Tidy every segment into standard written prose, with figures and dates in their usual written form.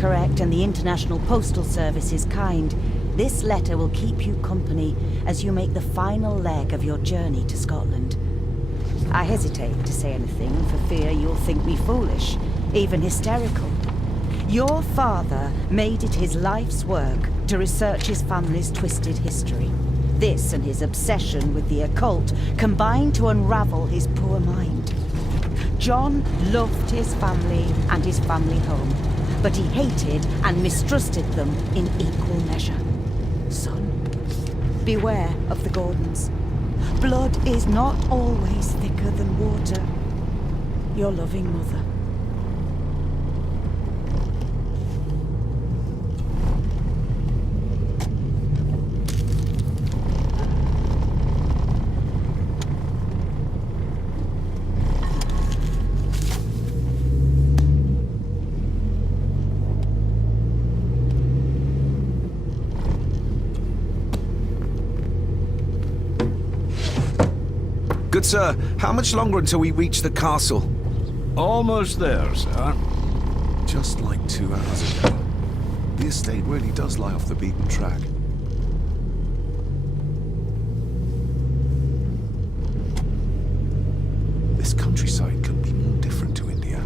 correct and the International Postal Service is kind, this letter will keep you company as you make the final leg of your journey to Scotland. I hesitate to say anything for fear you'll think me foolish, even hysterical. Your father made it his life's work to research his family's twisted history. This and his obsession with the occult combined to unravel his poor mind. John loved his family and his family home, but he hated and mistrusted them in equal measure. Son, beware of the Gordons. Blood is not always thicker than water. Your loving mother. Good sir, how much longer until we reach the castle? Almost there, sir. Just like 2 hours ago. The estate really does lie off the beaten track. This countryside couldn't be more different to India.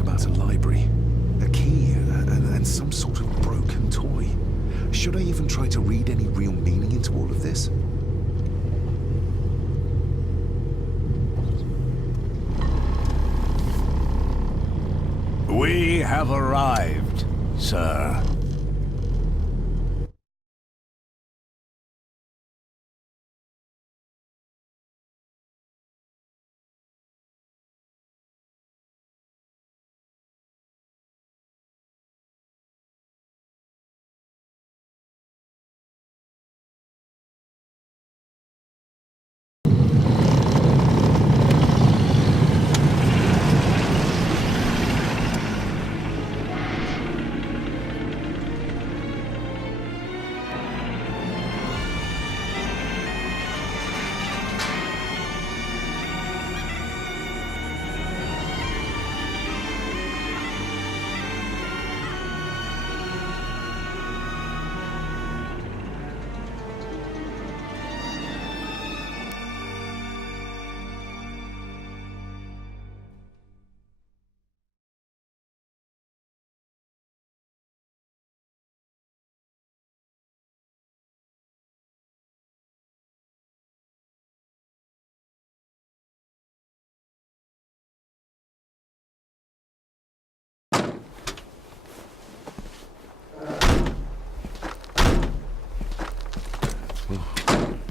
About a library, a key, and some sort of broken toy. Should I even try to read any real meaning into all of this? We have arrived, sir.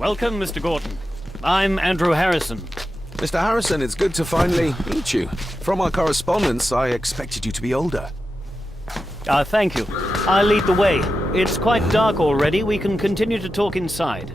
Welcome, Mr. Gordon. I'm Andrew Harrison. Mr. Harrison, it's good to finally meet you. From our correspondence, I expected you to be older. Thank you. I'll lead the way. It's quite dark already. We can continue to talk inside.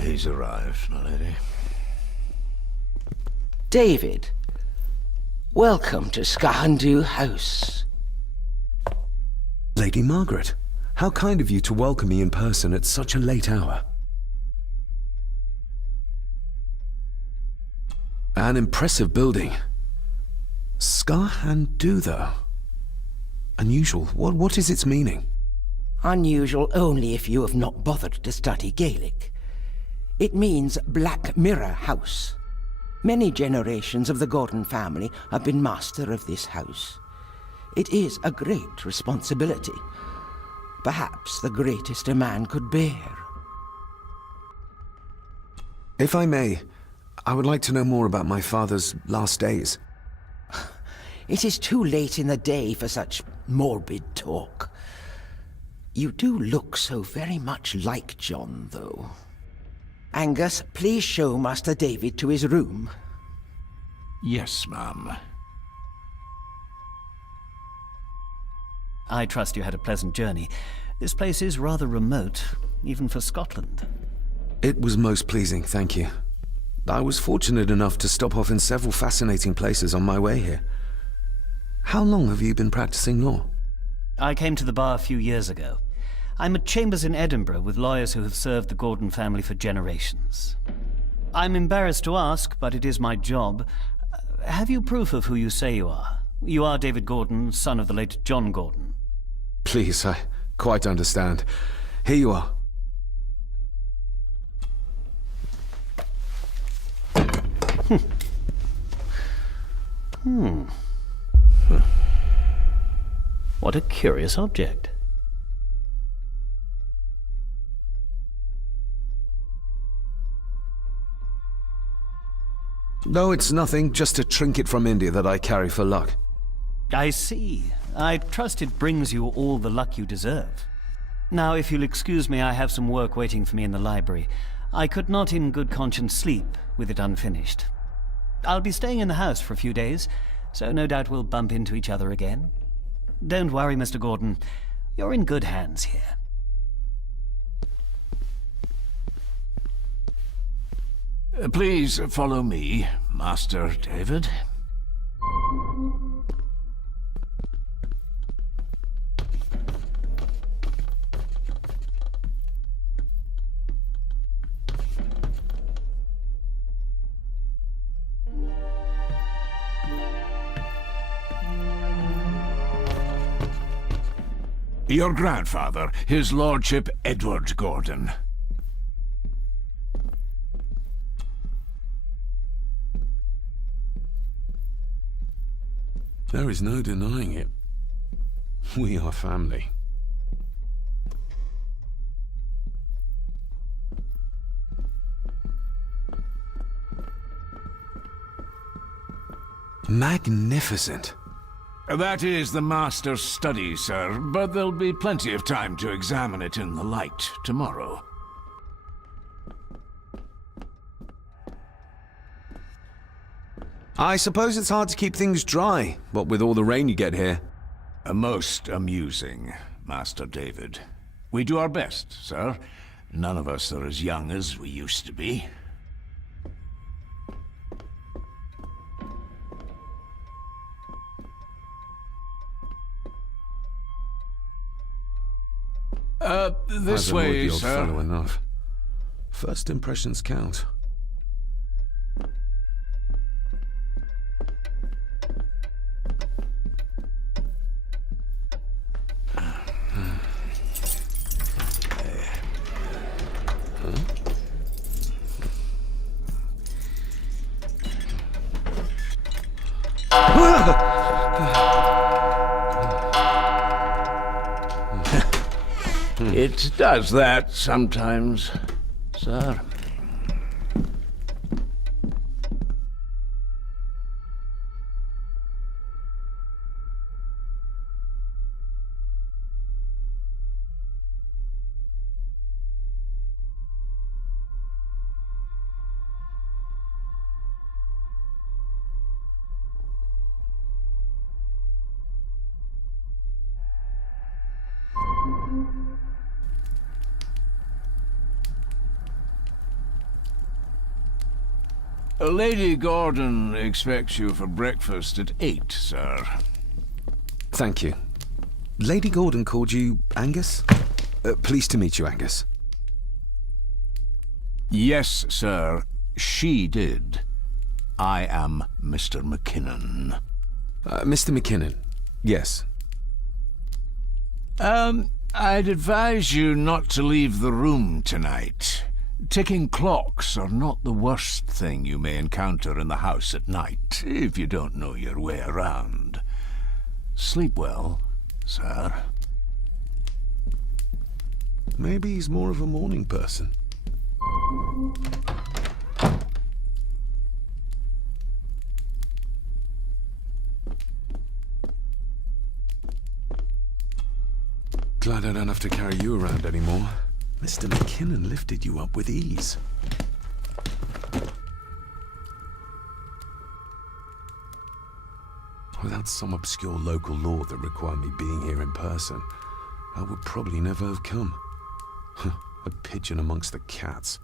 He's arrived, my lady. David, Welcome to Skahandu House. Lady Margaret, how kind of you to welcome me in person at such a late hour. An impressive building. Skahandu, though. Unusual. What is its meaning? Unusual only if you have not bothered to study Gaelic. It means Black Mirror House. Many generations of the Gordon family have been master of this house. It is a great responsibility. Perhaps the greatest a man could bear. If I may, I would like to know more about my father's last days. It is too late in the day for such morbid talk. You do look so very much like John, though. Angus, please show Master David to his room. Yes, ma'am. I trust you had a pleasant journey. This place is rather remote, even for Scotland. It was most pleasing, thank you. I was fortunate enough to stop off in several fascinating places on my way here. How long have you been practicing law? I came to the bar a few years ago. I'm at chambers in Edinburgh with lawyers who have served the Gordon family for generations. I'm embarrassed to ask, but it is my job. Have you proof of who you say you are? You are David Gordon, son of the late John Gordon. Please, I quite understand. Here you are. What a curious object. No, it's nothing, just a trinket from India that I carry for luck. I see. I trust it brings you all the luck you deserve. Now, if you'll excuse me, I have some work waiting for me in the library. I could not in good conscience sleep with it unfinished. I'll be staying in the house for a few days, so no doubt we'll bump into each other again. Don't worry, Mr. Gordon. You're in good hands here. Please follow me, Master David. Your grandfather, his lordship Edward Gordon. There is no denying it. We are family. Magnificent. That is the master's study, sir, but there'll be plenty of time to examine it in the light tomorrow. I suppose it's hard to keep things dry, what with all the rain you get here. Most amusing, Master David. We do our best, sir. None of us are as young as we used to be. This I've annoyed way, the old sir. fellow enough. First impressions count. It does that sometimes, sir. Lady Gordon expects you for breakfast at 8, sir. Thank you. Lady Gordon called you Angus? Pleased to meet you, Angus. Yes, sir. She did. I am Mr. McKinnon. Mr. McKinnon. Yes. I'd advise you not to leave the room tonight. Ticking clocks are not the worst thing you may encounter in the house at night, if you don't know your way around. Sleep well, sir. Maybe he's more of a morning person. Glad I don't have to carry you around anymore. Mr. McKinnon lifted you up with ease. Without some obscure local law that required me being here in person, I would probably never have come. A pigeon amongst the cats.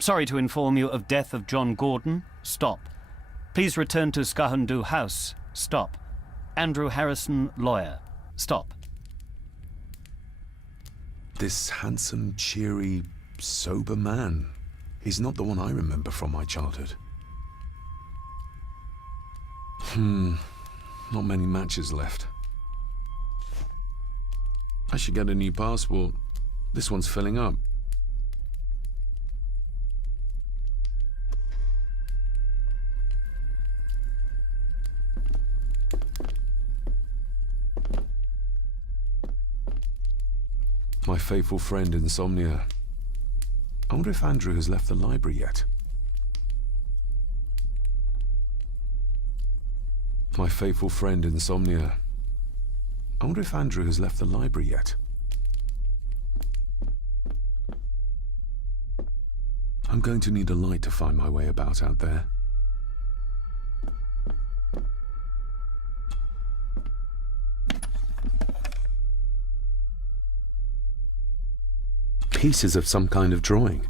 Sorry to inform you of death of John Gordon. Stop. Please return to Skahundu House. Stop. Andrew Harrison, lawyer. Stop. This handsome, cheery, sober man. He's not the one I remember from my childhood. Not many matches left. I should get a new passport. This one's filling up. My faithful friend Insomnia. I wonder if Andrew has left the library yet. My faithful friend Insomnia. I wonder if Andrew has left the library yet. I'm going to need a light to find my way about out there. Pieces of some kind of drawing.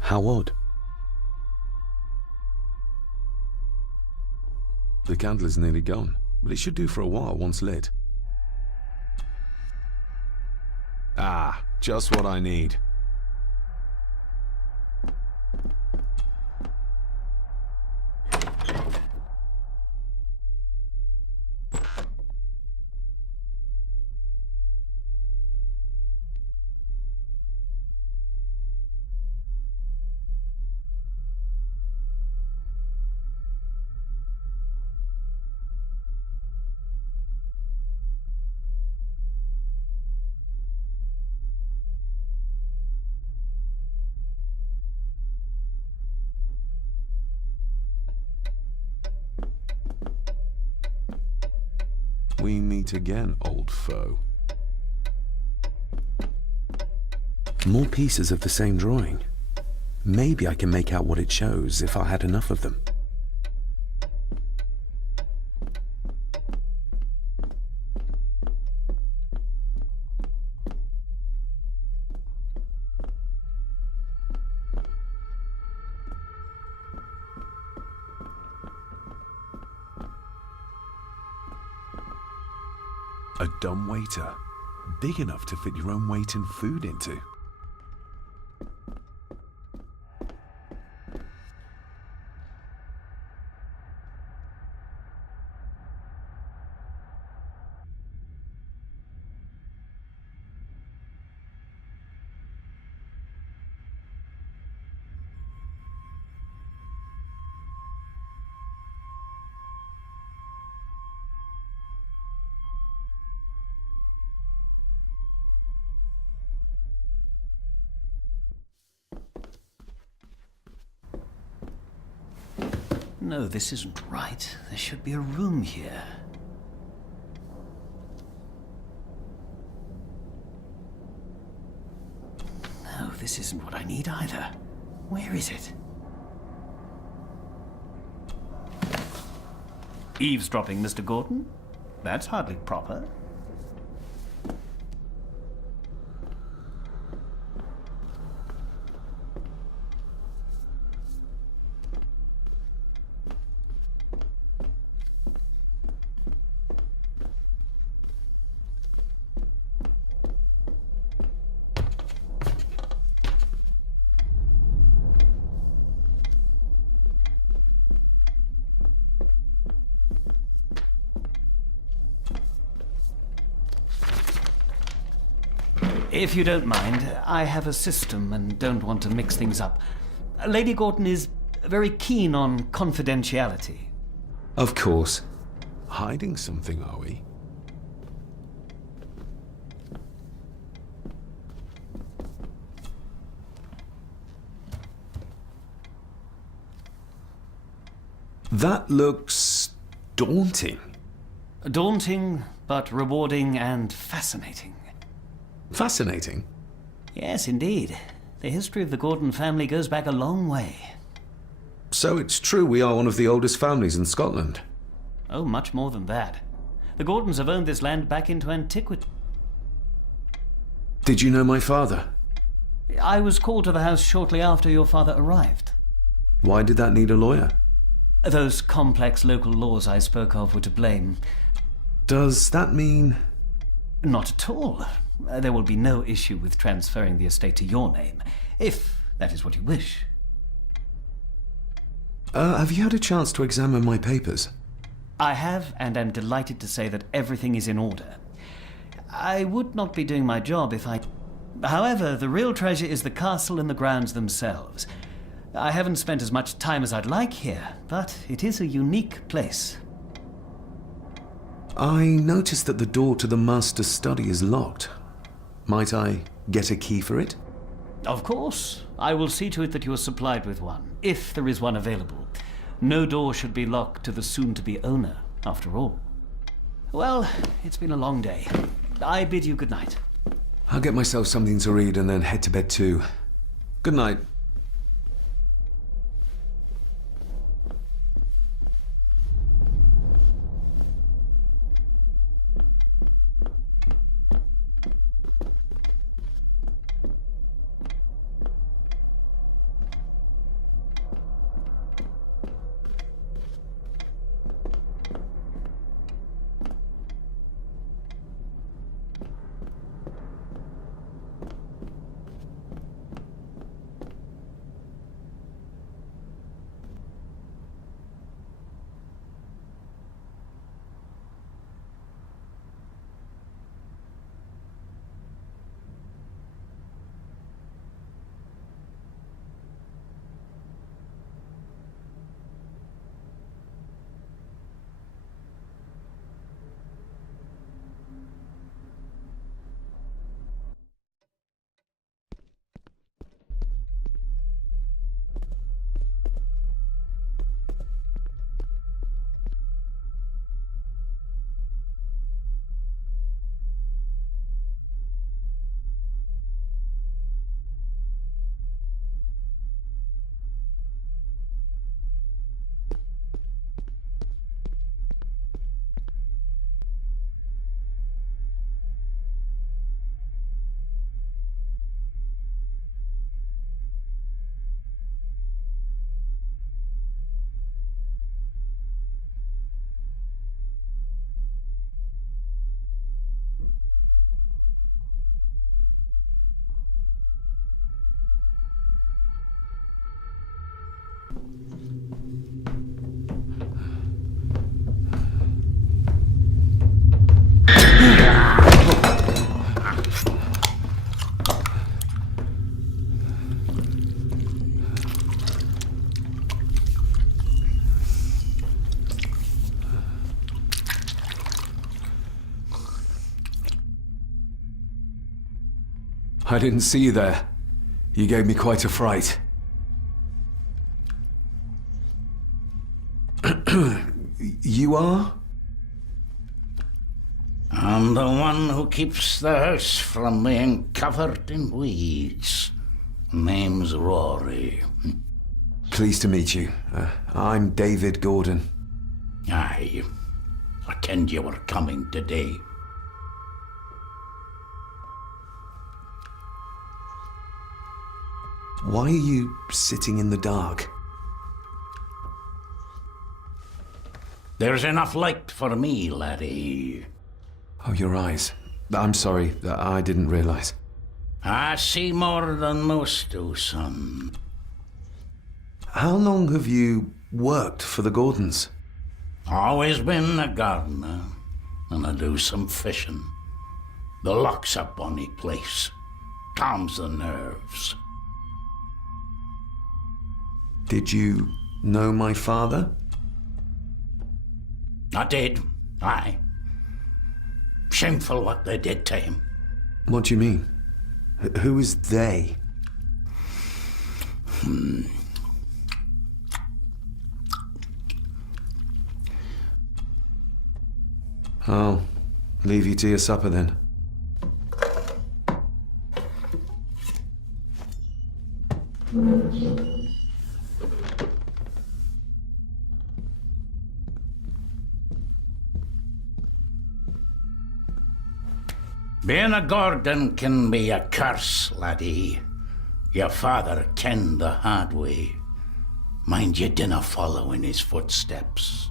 How odd. The candle is nearly gone, but it should do for a while once lit. Ah, just what I need. We meet again, old foe. More pieces of the same drawing. Maybe I can make out what it shows if I had enough of them. A dumb waiter, big enough to fit your own weight in food into. No, this isn't right. There should be a room here. No, this isn't what I need either. Where is it? Eavesdropping, Mr. Gordon? That's hardly proper. If you don't mind, I have a system and don't want to mix things up. Lady Gordon is very keen on confidentiality. Of course. Hiding something, are we? That looks daunting. Daunting, but rewarding and fascinating. Fascinating? Yes, indeed. The history of the Gordon family goes back a long way. So it's true we are one of the oldest families in Scotland. Oh, much more than that. The Gordons have owned this land back into antiquity. Did you know my father? I was called to the house shortly after your father arrived. Why did that need a lawyer? Those complex local laws I spoke of were to blame. Does that mean... Not at all. There will be no issue with transferring the estate to your name, if that is what you wish. Have you had a chance to examine my papers? I have, and am delighted to say that everything is in order. I would not be doing my job if I... However, the real treasure is the castle and the grounds themselves. I haven't spent as much time as I'd like here, but it is a unique place. I noticed that the door to the master's study is locked. Might I get a key for it? Of course. I will see to it that you are supplied with one, if there is one available. No door should be locked to the soon-to-be owner, after all. Well, it's been a long day. I bid you good night. I'll get myself something to read and then head to bed too. Good night. I didn't see you there. You gave me quite a fright. You are? I'm the one who keeps the house from being covered in weeds. Name's Rory. Pleased to meet you. I'm David Gordon. Aye. I kenned you were coming today. Why are you sitting in the dark? There's enough light for me, laddie. Oh, your eyes. I'm sorry, I didn't realize. I see more than most do, son. How long have you worked for the Gordons? Always been a gardener, and I do some fishing. The loch's a bonny place. calms the nerves. Did you know my father? I did, aye. Shameful what they did to him. What do you mean? Who is they? I'll leave you to your supper then. Being a Gordon can be a curse, laddie. Your father kenned the hard way. Mind you dinna follow in his footsteps.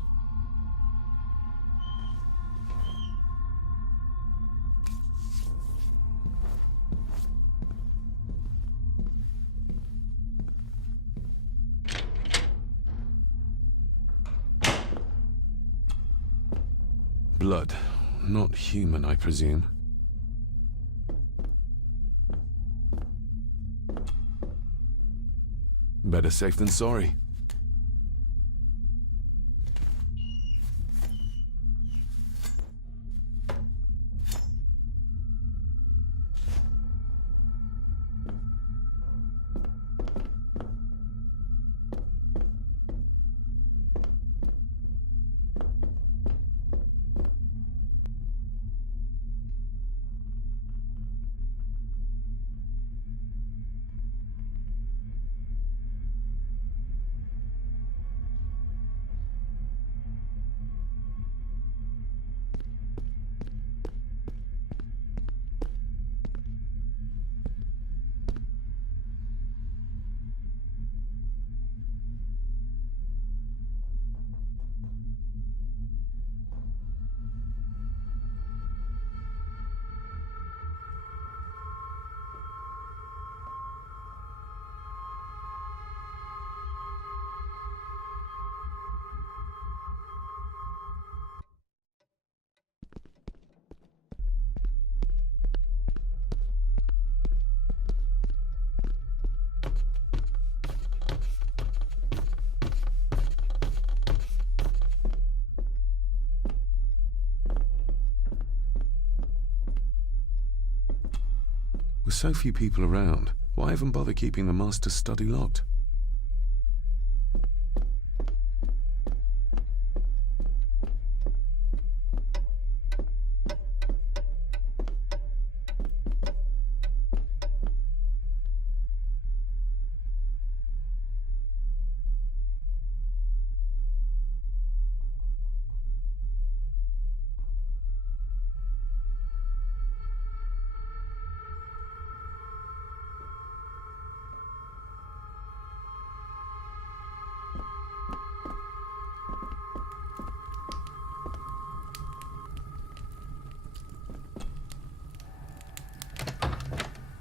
Blood. Not human, I presume. Better safe than sorry. With so few people around, why even bother keeping the master's study locked?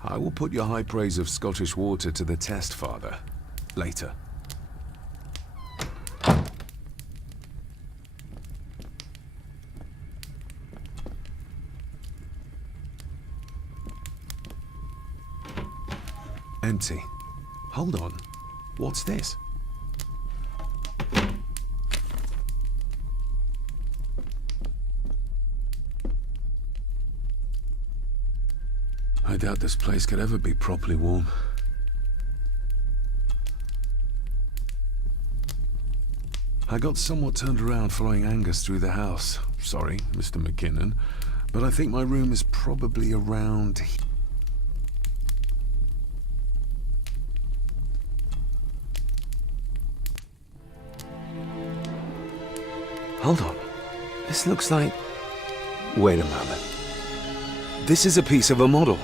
I will put your high praise of Scottish water to the test, Father. Later. Empty. Hold on. What's this? I doubt this place could ever be properly warm. I got somewhat turned around following Angus through the house. Sorry, Mr. McKinnon, but I think my room is probably around here. Hold on. This looks like... Wait a moment. This is a piece of a model.